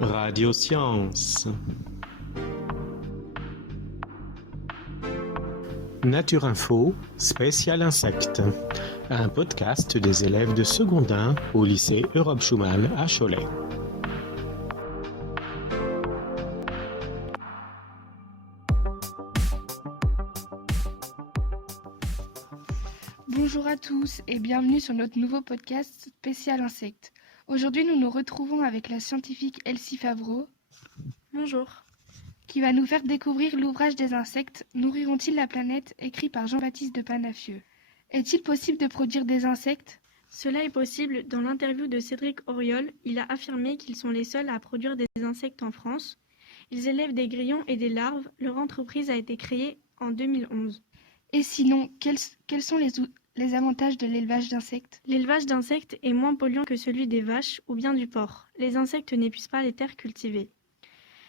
Radio Science. Nature Info, spécial insectes. Un podcast des élèves de seconde 1 au lycée Europe Schumann à Cholet. Bonjour à tous et bienvenue sur notre nouveau podcast spécial insectes. Aujourd'hui, nous nous retrouvons avec la scientifique Elsie Favreau. Bonjour. Qui va nous faire découvrir l'ouvrage des insectes « Nourriront-ils la planète » écrit par Jean-Baptiste de Panafieux. Est-il possible de produire des insectes ? Cela est possible. Dans l'interview de Cédric Auriol, il a affirmé qu'ils sont les seuls à produire des insectes en France. Ils élèvent des grillons et des larves. Leur entreprise a été créée en 2011. Et sinon, quels sont les avantages de l'élevage d'insectes ? L'élevage d'insectes est moins polluant que celui des vaches ou bien du porc. Les insectes n'épuisent pas les terres cultivées.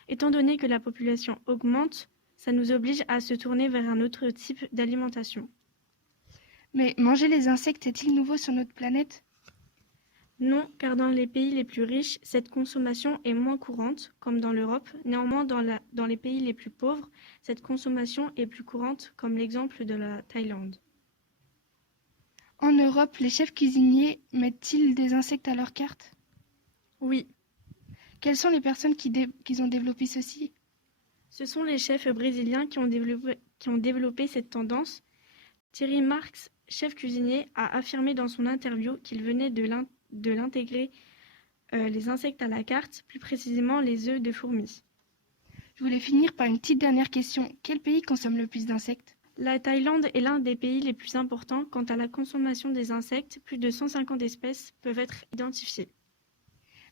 Étant donné que la population augmente, ça nous oblige à se tourner vers un autre type d'alimentation. Mais manger les insectes est-il nouveau sur notre planète ? Non, car dans les pays les plus riches, cette consommation est moins courante, comme dans l'Europe. Néanmoins, dans les pays les plus pauvres, cette consommation est plus courante, comme l'exemple de la Thaïlande. En Europe, les chefs cuisiniers mettent-ils des insectes à leur carte ? Oui. Quelles sont les personnes qui ont développé ceci ? Ce sont les chefs brésiliens qui ont développé cette tendance. Thierry Marx, chef cuisinier, a affirmé dans son interview qu'il venait de l'intégrer les insectes à la carte, plus précisément les œufs de fourmis. Je voulais finir par une petite dernière question. Quel pays consomme le plus d'insectes ? La Thaïlande est l'un des pays les plus importants quant à la consommation des insectes. Plus de 150 espèces peuvent être identifiées.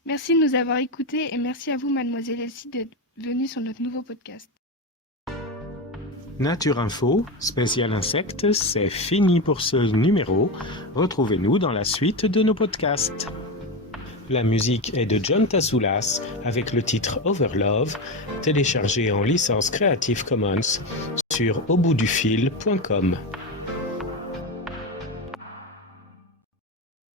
Merci de nous avoir écoutés et merci à vous, mademoiselle Elsie, d'être venue sur notre nouveau podcast. Nature Info, spécial insectes, c'est fini pour ce numéro. Retrouvez-nous dans la suite de nos podcasts. La musique est de John Tassoulas avec le titre Overlove, téléchargé en licence Creative Commons sur auboutdufil.com.